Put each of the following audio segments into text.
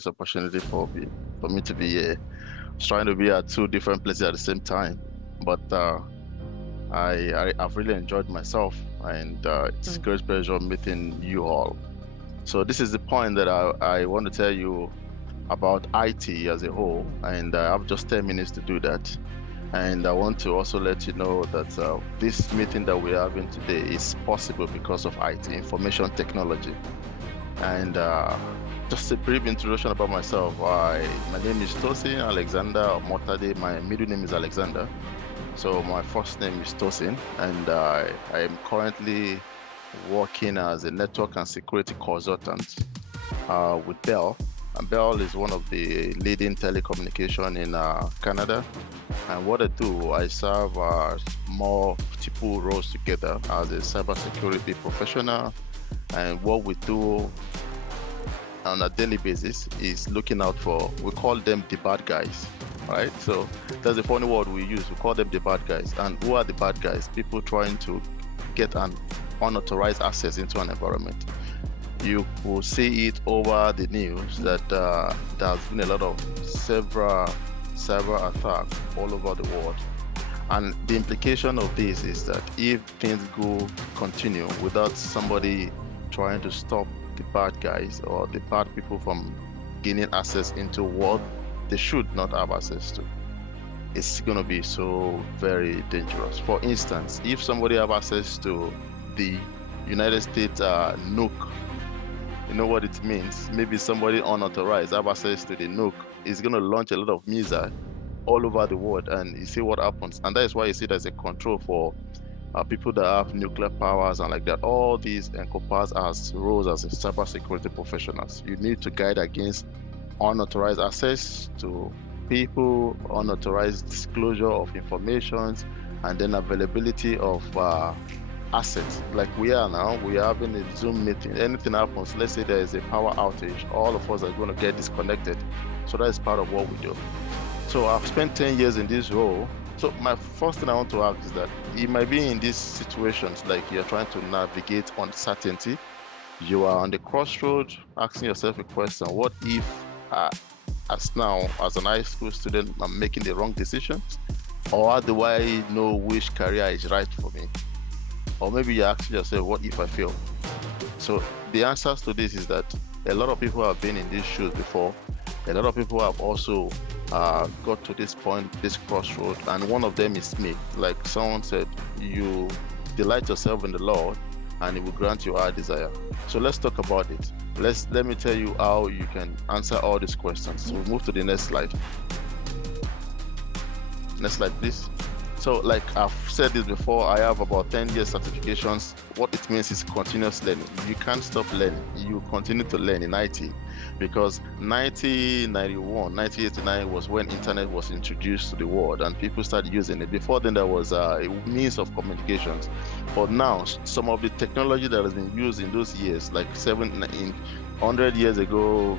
this opportunity for me to be here. I was trying to be at two different places at the same time, but I've really enjoyed myself, and it's a Mm. great pleasure meeting you all. So this is the point that I want to tell you about IT as a whole, and I have just 10 minutes to do that. And I want to also let you know that this meeting that we're having today is possible because of IT, information technology. And just a brief introduction about myself. My name is Tosin Alexander Omotade. My middle name is Alexander. So my first name is Tosin, and I am currently working as a network and security consultant with Bell. And Bell is one of the leading telecommunication in Canada. And what I do, I serve multiple roles together as a cybersecurity professional. And what we do on a daily basis is looking out for, we call them the bad guys, right? So that's a funny word we use. We call them the bad guys. And who are the bad guys? People trying to get an unauthorized access into an environment. You will see it over the news that there's been a lot of several cyber attacks all over the world. And the implication of this is that if things continue without somebody trying to stop the bad guys or the bad people from gaining access into what they should not have access to, it's going to be so very dangerous. For instance, if somebody have access to the United States nuke, you know what it means. Maybe somebody unauthorized have access to the nuke is going to launch a lot of missiles all over the world, and you see what happens. And that is why you see there's a control for people that have nuclear powers and like that. All these encompass as roles as a cybersecurity professionals. You need to guide against unauthorized access to people, unauthorized disclosure of informations, and then availability of assets. Like we are now, we are having a Zoom meeting. Anything happens, let's say there is a power outage, all of us are going to get disconnected. So that is part of what we do. So I've spent 10 years in this role. So my first thing I want to ask is that you might be in these situations like you're trying to navigate uncertainty. You are on the crossroad asking yourself a question. What if as now, as an high school student, I'm making the wrong decisions? Or how do I know which career is right for me? Or maybe you're asking yourself, what if I fail? So the answers to this is that a lot of people have been in these shoes before. A lot of people have also got to this point, this crossroad, and one of them is me. Like someone said, you delight yourself in the Lord, and He will grant your heart desire. So let's talk about it. Let me tell you how you can answer all these questions. We'll move to the next slide. Next slide, please. So like I've said this before, I have about 10 years certifications. What it means is continuous learning. You can't stop learning. You continue to learn in IT, because 1991, 1989 was when internet was introduced to the world and people started using it. Before then, there was a means of communications. But now, some of the technology that has been used in those years, like 100 years ago,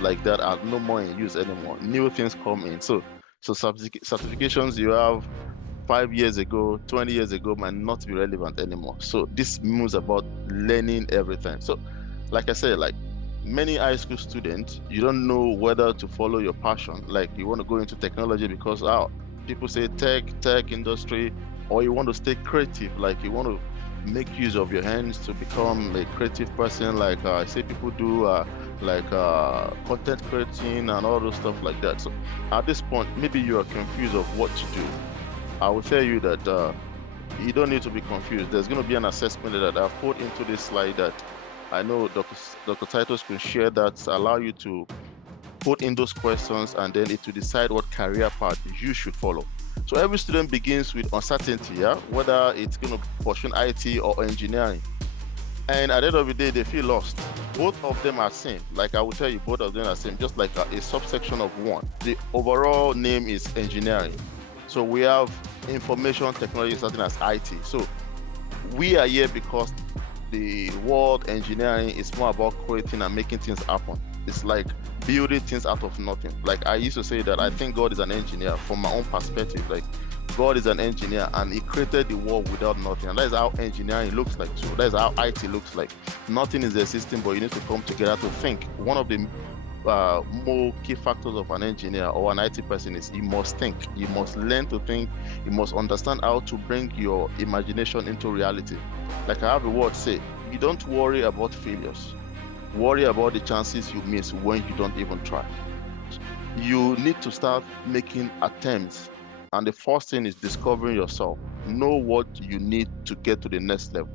like that, are no more in use anymore. New things come in. So certifications you have 5 years ago, 20 years ago might not be relevant anymore. So this moves about learning everything. So like I said, like many high school students, you don't know whether to follow your passion. Like you want to go into technology because people say tech industry, or you want to stay creative. Like you want to make use of your hands to become a creative person. Like I say people do content creating and all those stuff like that. So at this point, maybe you are confused of what to do. I will tell you that you don't need to be confused. There's going to be an assessment that I've put into this slide that I know Dr. Titus can share, that allow you to put in those questions, and then it will decide what career path you should follow. So every student begins with uncertainty, whether it's going to pursue IT or engineering. And at the end of the day, they feel lost. Both of them are same. Like I will tell you, both of them are same, just like a subsection of one. The overall name is engineering. So we have information technology starting as IT. So we are here because the word engineering is more about creating and making things happen. It's like building things out of nothing. Like I used to say that I think God is an engineer from my own perspective. Like God is an engineer and He created the world without nothing. And that is how engineering looks like too. That is how IT looks like. Nothing is existing, but you need to come together to think. One of the more key factors of an engineer or an IT person is you must think, you must learn to think, you must understand how to bring your imagination into reality. Like I have a word say, you don't worry about failures, worry about the chances you miss when you don't even try. You need to start making attempts, and the first thing is discovering yourself. Know what you need to get to the next level.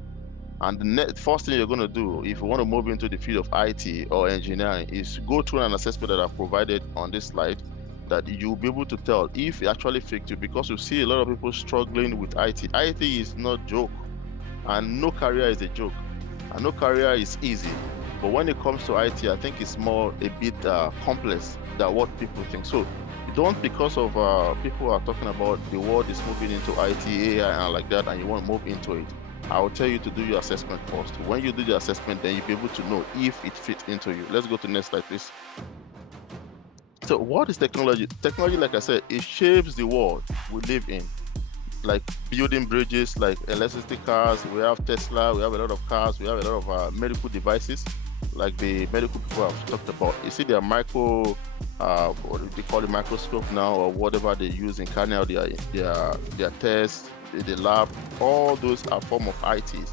And the first thing you're going to do if you want to move into the field of IT or engineering is go through an assessment that I've provided on this slide, that you'll be able to tell if it actually fits you, because you see a lot of people struggling with IT. IT is not joke, and no career is a joke, and no career is easy. But when it comes to IT, I think it's more a bit complex than what people think. So don't, because of people are talking about the world is moving into IT, AI, and like that, and you want to move into it, I will tell you to do your assessment first. When you do your assessment, then you'll be able to know if it fits into you. Let's go to the next slide, please. So what is technology? Technology, like I said, it shapes the world we live in. Like building bridges, like electricity cars. We have Tesla, we have a lot of cars, we have a lot of medical devices, like the medical people have talked about. You see their micro, what they call it, microscope now, or whatever they use in carrying out their tests, the lab. All those are form of ITs.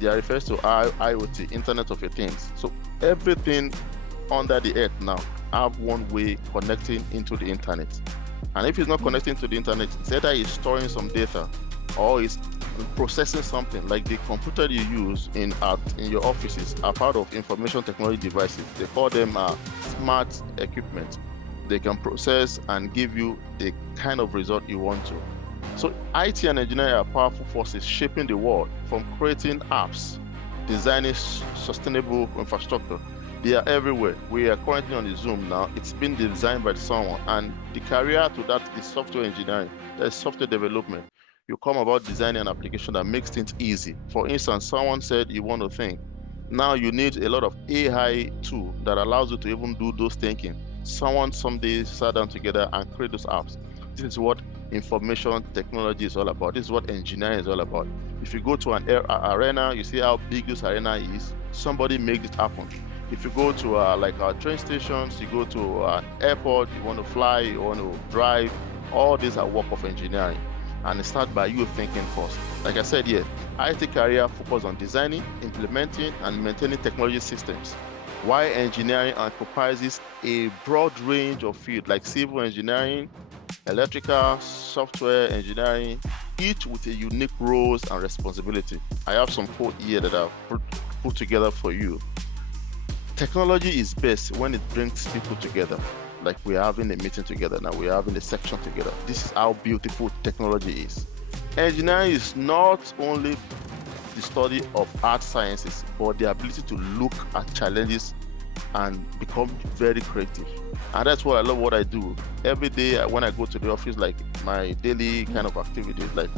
They are referred to IoT, Internet of Things. So everything under the earth now have one way connecting into the internet. And if it's not connecting to the internet, it's either it's storing some data or it's processing something. Like the computer you use in your offices are part of information technology devices. They call them smart equipment. They can process and give you the kind of result you want to. So IT and engineering are powerful forces shaping the world, from creating apps, designing sustainable infrastructure. They are everywhere. We are currently on the Zoom now. It's been designed by someone, and the career to that is software engineering. There's software development. You come about designing an application that makes things easy. For instance, someone said you want to think. Now you need a lot of AI tool that allows you to even do those thinking. Someone someday sat down together and create those apps. This is what information technology is all about. This is what engineering is all about. If you go to an arena, you see how big this arena is. Somebody made it happen. If you go to like our train stations, you go to an airport, you want to fly, you want to drive, all these are work of engineering. And it starts by you thinking first. Like I said here, IT career focus on designing, implementing, and maintaining technology systems, while engineering encompasses a broad range of fields like civil engineering, electrical, software engineering, each with a unique roles and responsibility. I have some quote here that I've put together for you. Technology is best when it brings people together. Like we're having a meeting together now, we're having a section together. This is how beautiful technology is. Engineering is not only the study of hard sciences, but the ability to look at challenges and become very creative. And that's what I love what I do. Every day when I go to the office, like my daily kind of activities, like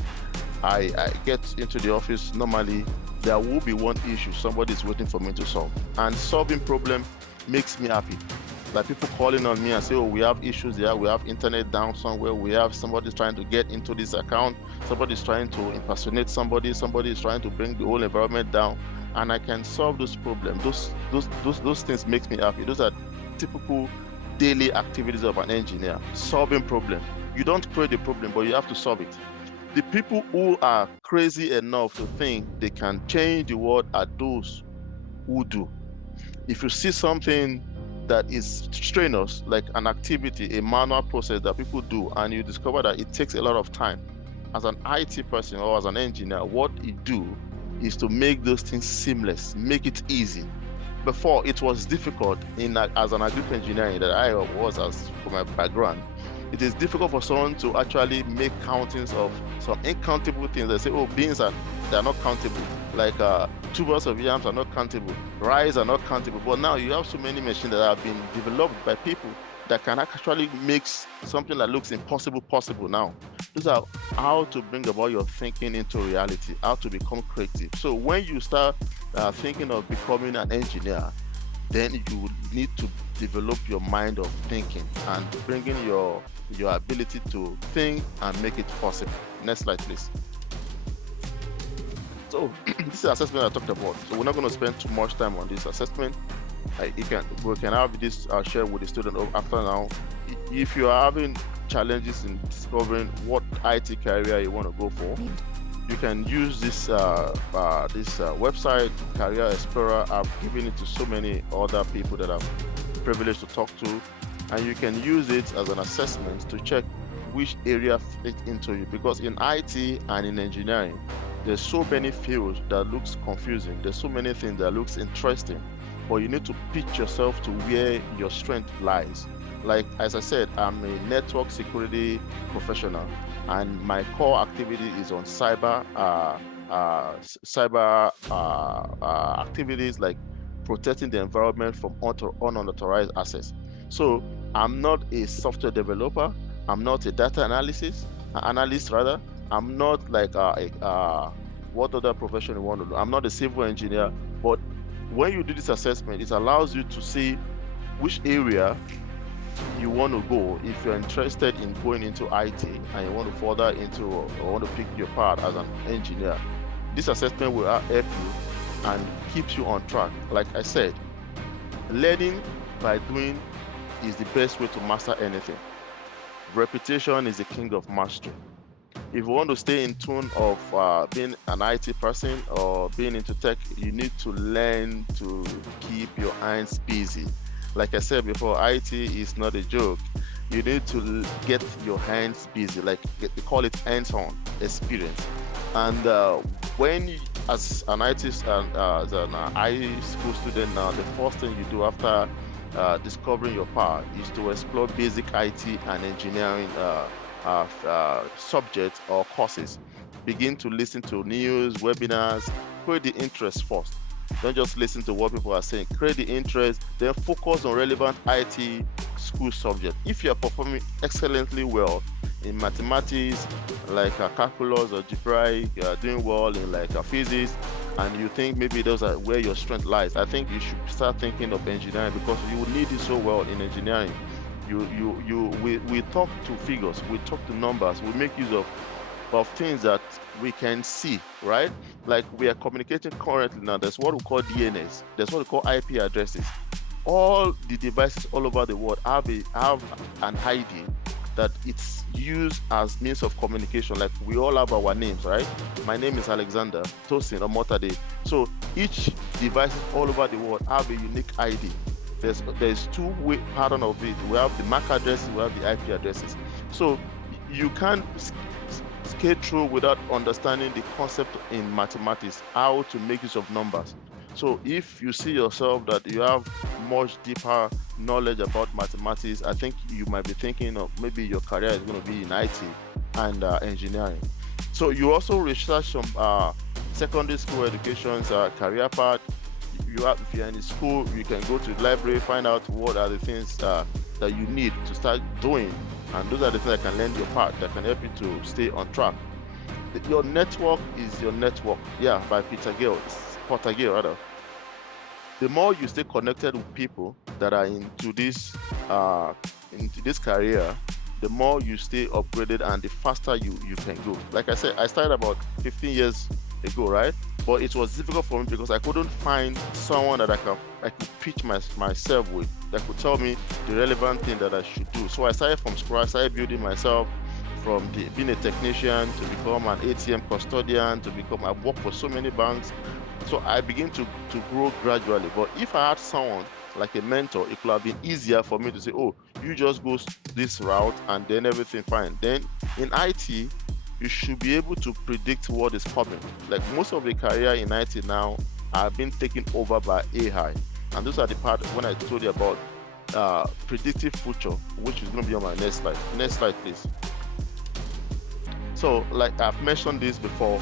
I get into the office, normally there will be one issue somebody is waiting for me to solve. And solving problem makes me happy. Like people calling on me and say, oh, we have issues there, we have internet down somewhere, we have somebody trying to get into this account, somebody's trying to impersonate somebody is trying to bring the whole environment down, and I can solve those problems. Those things makes me happy. Those are typical daily activities of an engineer. Solving problem. You don't create the problem, but you have to solve it. The people who are crazy enough to think they can change the world are those who do. If you see something that is strenuous, like an activity, a manual process that people do, and you discover that it takes a lot of time, as an IT person or as an engineer, what you do is to make those things seamless, make it easy. Before, it was difficult as an agric engineer that I was, as for my background. It is difficult for someone to actually make countings of some uncountable things. They say, oh, beans they're not countable. Like tubers of yams are not countable. Rice are not countable. But now you have so many machines that have been developed by people that can actually make something that looks impossible possible now. Those are how to bring about your thinking into reality, how to become creative. So when you start thinking of becoming an engineer, then you need to develop your mind of thinking and bringing your ability to think and make it possible. Next slide, please. So this is the assessment I talked about. So we're not going to spend too much time on this assessment. We can have this shared with the student after now. If you are having challenges in discovering what IT career you want to go for, you can use this website, Career Explorer. I've given it to so many other people that I'm privileged to talk to, and you can use it as an assessment to check which area fit into you. Because in IT and in engineering, there's so many fields that looks confusing. There's so many things that looks interesting, but you need to pitch yourself to where your strength lies. Like, as I said, I'm a network security professional, and my core activity is on cyber activities like protecting the environment from unauthorized access. So I'm not a software developer. I'm not a data analyst rather. I'm not like what other profession you want to do. I'm not a civil engineer. But when you do this assessment, it allows you to see which area you want to go. If you're interested in going into IT and you want to further into or want to pick your path as an engineer, this assessment will help you and keeps you on track. Like I said, learning by doing is the best way to master anything. Repetition is the king of mastery. If you want to stay in tune of being an IT person or being into tech, you need to learn to keep your hands busy. Like I said before, IT is not a joke. You need to get your hands busy, like they call it hands-on experience. And when, as an IT as an high school student now, the first thing you do after discovering your path is to explore basic IT and engineering subjects or courses. Begin to listen to news, webinars, create the interest first. Don't just listen to what people are saying. Create the interest, then focus on relevant IT school subject. If you are performing excellently well in mathematics, like calculus or algebra, doing well in like physics, and you think maybe those are where your strength lies, I think you should start thinking of engineering, because you will need it so well in engineering. We talk to figures, we talk to numbers, we make use of things that we can see, right? Like we are communicating currently now. There's what we call DNS. There's what we call IP addresses. All the devices all over the world have an ID that it's used as means of communication. Like we all have our names, right? My name is Alexander, Tosin, Omotade. So each device all over the world have a unique ID. There's two-way pattern of it. We have the MAC addresses, we have the IP addresses. So you can't skate through without understanding the concept in mathematics, how to make use of numbers. So if you see yourself that you have much deeper knowledge about mathematics, I think you might be thinking of maybe your career is going to be in IT and engineering. So you also research some secondary school education's career path. If you're in school, you can go to the library, find out what are the things that you need to start doing, and those are the things that can lend your path, that can help you to stay on track. Your network is your network. Yeah, by Porter Gale rather. The more you stay connected with people that are into this career, the more you stay upgraded and the faster you can go. Like I said, I started about 15 years ago, right? But it was difficult for me because I couldn't find someone that I could pitch myself with, that could tell me the relevant thing that I should do. So I started from scratch. I started building myself from being a technician to become an ATM custodian, I've worked for so many banks. So I begin to grow gradually. But if I had someone like a mentor, it could have been easier for me to say, oh, you just go this route and then everything fine. Then in IT, you should be able to predict what is coming. Like most of the career in IT now are being taken over by AI. And those are the part when I told you about predictive future, which is going to be on my next slide. Next slide, please. So like I've mentioned this before,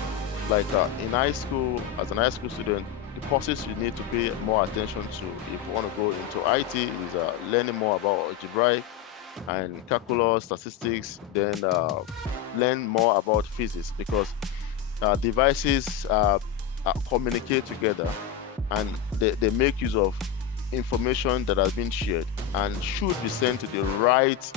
like in high school, as an high school student, the courses you need to pay more attention to if you want to go into IT is learning more about algebra and calculus, statistics, then learn more about physics, because devices communicate together and they make use of information that has been shared and should be sent to the right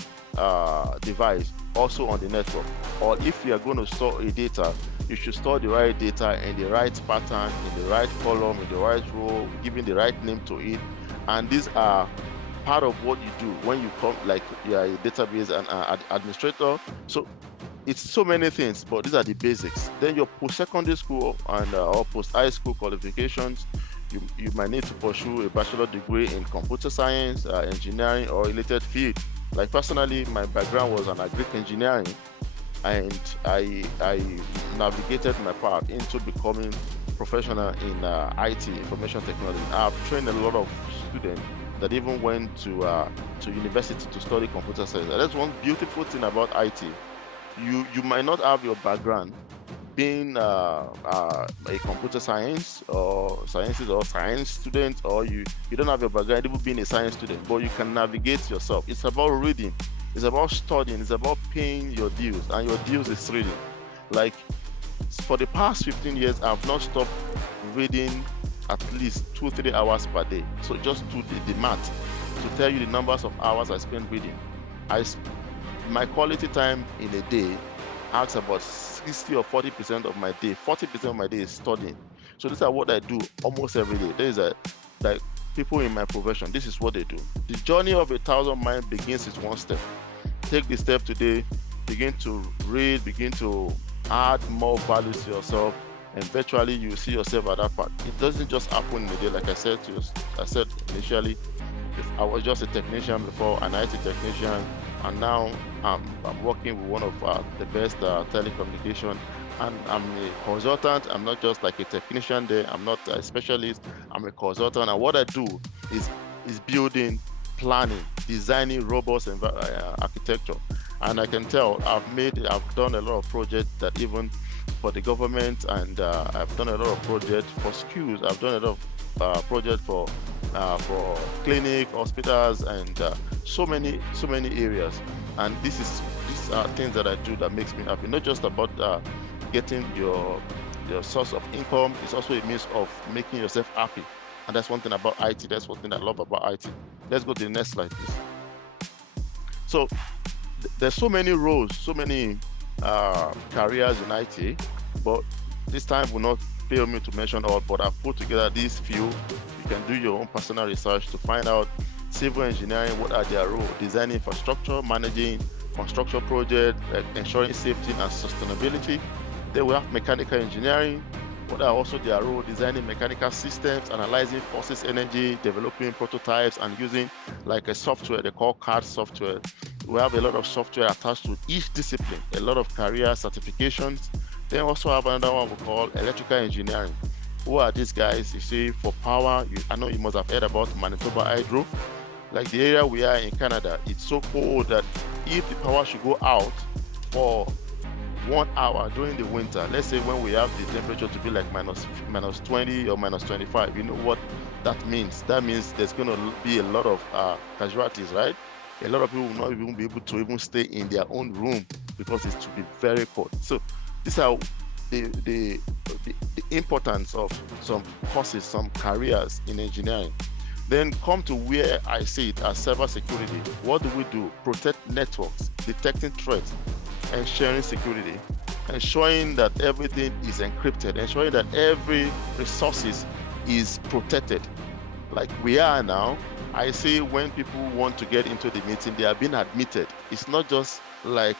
device also on the network. Or if you are going to store a data, you should store the right data in the right pattern, in the right column, in the right row, giving the right name to it. And these are part of what you do when you come, like you are a database and administrator. So it's so many things, but these are the basics. Then your post-secondary school and or post-high school qualifications, you might need to pursue a bachelor degree in computer science, engineering, or related field. Like personally, my background was an agric engineering, and I navigated my path into becoming professional in IT, information technology. I've trained a lot of students that even went to university to study computer science. And that's one beautiful thing about IT. You might not have your background being a computer science or sciences or science student, or you don't have your background even being a science student, but you can navigate yourself. It's about reading, it's about studying, it's about paying your dues, and your dues is reading. Like for the past 15 years, I've not stopped reading at least 2-3 hours per day. So just do the math to tell you the numbers of hours I spend reading. My quality time in a day acts about 60 or 40% of my day. 40% of my day is studying. So these are what I do almost every day. There is like people in my profession, this is what they do. The journey of 1,000 miles begins with one step. Take the step today, begin to read, begin to add more value to yourself, and virtually you see yourself at that part. It doesn't just happen in a day. Like I said initially, I was just a technician before, an IT technician, and now I'm working with one of the best telecommunication, and I'm a consultant. I'm not just like a technician there. I'm not a specialist. I'm a consultant, and what I do is building, planning, designing robust architecture. And I can tell I've done a lot of projects that even for the government, and I've done a lot of projects for schools. I've done a lot of projects for clinic, hospitals, and so many areas. And these are things that I do that makes me happy. Not just about getting your source of income. It's also a means of making yourself happy. And that's one thing about IT. That's one thing I love about IT. Let's go to the next slide, please. So there's so many roles, so many careers in IT, but this time will not fail me to mention all, but I've put together these few. You can do your own personal research to find out. Civil engineering, what are their roles? Designing infrastructure, managing construction projects, ensuring safety and sustainability. Then we have mechanical engineering. What are also their roles? Designing mechanical systems, analyzing forces energy, developing prototypes, and using like a software they call CAD software. We have a lot of software attached to each discipline, a lot of career certifications. Then also have another one we call electrical engineering. Who are these guys? You see, for power, I know you must have heard about Manitoba Hydro. Like the area we are in Canada, it's so cold that if the power should go out for 1 hour during the winter, let's say when we have the temperature to be like minus 20 or minus 25, you know what that means? That means there's going to be a lot of casualties, right? A lot of people will not even be able to even stay in their own room because it's to be very cold. So these are the importance of some courses, some careers in engineering. Then come to where I see it as cybersecurity. What do? Protect networks, detecting threats, ensuring security, ensuring that everything is encrypted, ensuring that every resources is protected. Like we are now, I see when people want to get into the meeting, they are being admitted. It's not just like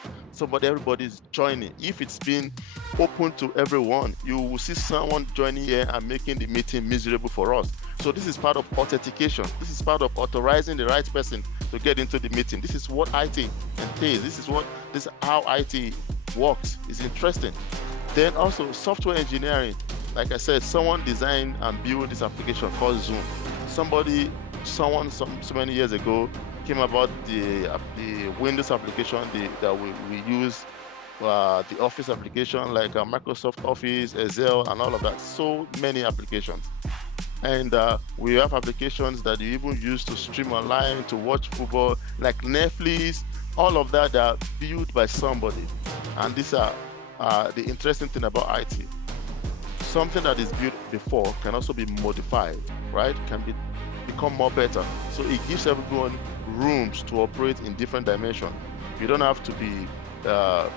everybody's joining. If it's been open to everyone, you will see someone joining here and making the meeting miserable for us. So this is part of authentication. This is part of authorizing the right person to get into the meeting. This is what IT entails. This is how IT works. It's interesting. Then also software engineering. Like I said, someone designed and built this application called Zoom. Someone so many years ago came about the Windows application that we use, the Office application like Microsoft Office, Excel, and all of that. So many applications. And we have applications that you even use to stream online, to watch football, like Netflix. All of that are built by somebody. And these are the interesting thing about IT. Something that is built before can also be modified, right? Can become more better. So it gives everyone rooms to operate in different dimensions. You don't have to be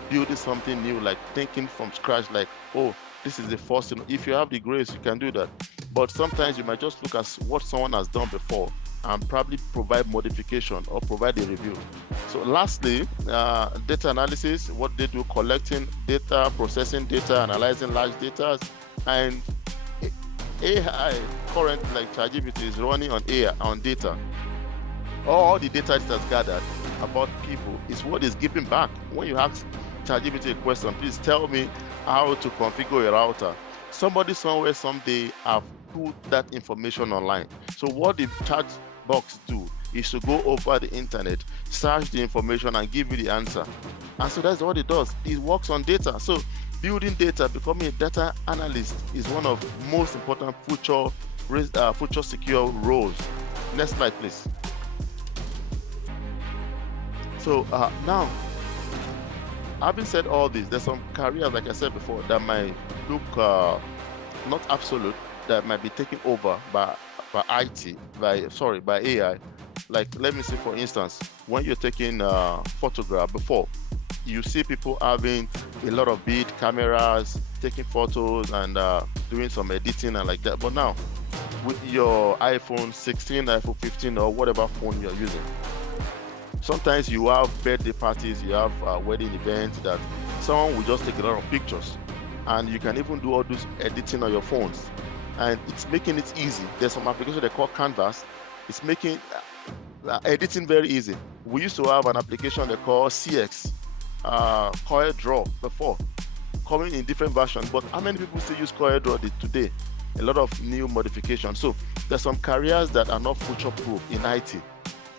building something new, like thinking from scratch, like, oh, this is the first thing. If you have the grace, you can do that. But sometimes you might just look at what someone has done before and probably provide modification or provide a review. So lastly, data analysis, what they do, collecting data, processing data, analyzing large data, and AI currently, like ChatGPT, is running on AI, on data. All the data that's gathered about people is what is giving back. When you ask ChatGPT a question, please tell me how to configure a router. Somebody somewhere someday have put that information online. So what the chat box do is to go over the internet, search the information, and give you the answer. And so that's what it does. It works on data. So building data, becoming a data analyst is one of the most important future secure roles. Next slide, please. So now, having said all this, there's some careers, like I said before, that might look not absolute, that might be taken over by IT, by AI. Like, let me say, for instance, when you're taking photograph before, you see people having a lot of big cameras, taking photos and doing some editing and like that. But now, with your iPhone 16, iPhone 15, or whatever phone you're using, sometimes you have birthday parties, you have wedding events that someone will just take a lot of pictures, and you can even do all this editing on your phones, and it's making it easy. There's some application they call Canvas. It's making editing very easy. We used to have an application they call CX, CorelDRAW before, coming in different versions. But how many people still use CorelDRAW today? A lot of new modifications. So there's some careers that are not future-proof in IT.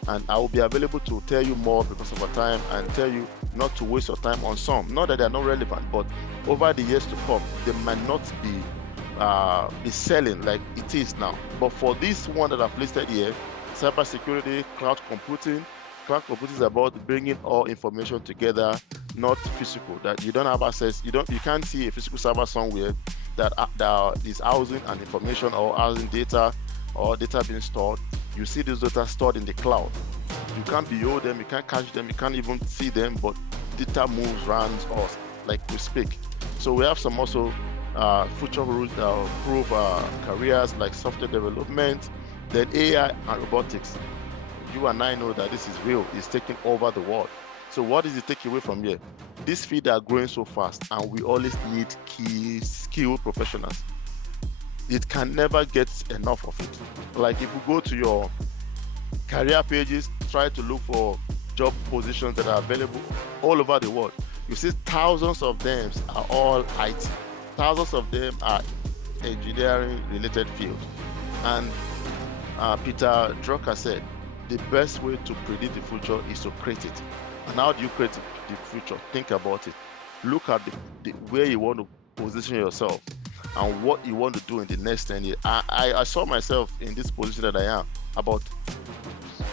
And I will be available to tell you more because of our time, and tell you not to waste your time on some. Not that they are not relevant, but over the years to come, they might not be selling like it is now. But for this one that I've listed here, cybersecurity, cloud computing is about bringing all information together, not physical. That you don't have access, you can't see a physical server somewhere that is housing an information or housing data or data being stored. You see this data stored in the cloud. You can't behold them, you can't catch them, you can't even see them, but data moves, runs, or like we speak. So we have some also future-proof careers like software development, then AI and robotics. You and I know that this is real, it's taking over the world. So what is the takeaway from here? These fields are growing so fast, and we always need key skilled professionals. It can never get enough of it. Like, if you go to your career pages, try to look for job positions that are available all over the world, you see thousands of them are all IT. Thousands of them are engineering related fields. And Peter Drucker said, the best way to predict the future is to create it. And how do you create the future? Think about it. Look at where you want to position yourself and what you want to do in the next 10 years. I saw myself in this position that I am about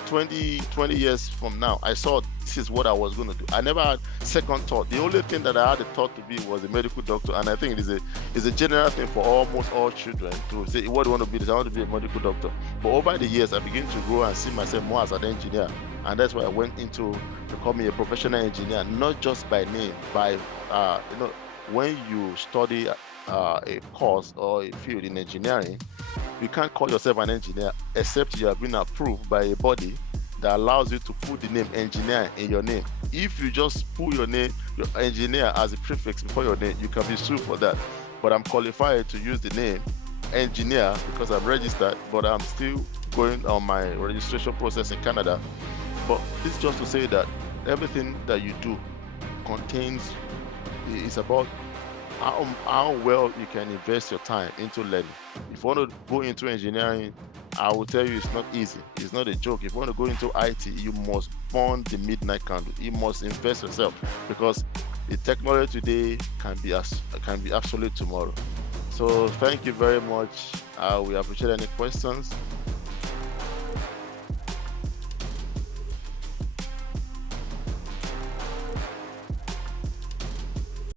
20 years from now. I saw this is what I was going to do. I never had second thought. The only thing that I had a thought to be was a medical doctor, and I think it is a general thing for almost all children to say, what do you want to be? I want to be a medical doctor. But over the years, I began to grow and see myself more as an engineer, and that's why I went into becoming a professional engineer, not just by name, by when you study a course or a field in engineering, you can't call yourself an engineer except you have been approved by a body that allows you to put the name engineer in your name. If you just put your name, your engineer, as a prefix before your name, you can be sued for that. But I'm qualified to use the name engineer because I'm registered, but I'm still going on my registration process in Canada. But this is just to say that everything that you do is about how well you can invest your time into learning. If you want to go into engineering, I will tell you it's not easy. It's not a joke. If you want to go into IT, you must burn the midnight candle. You must invest yourself, because the technology today can be obsolete tomorrow. So thank you very much. We appreciate any questions.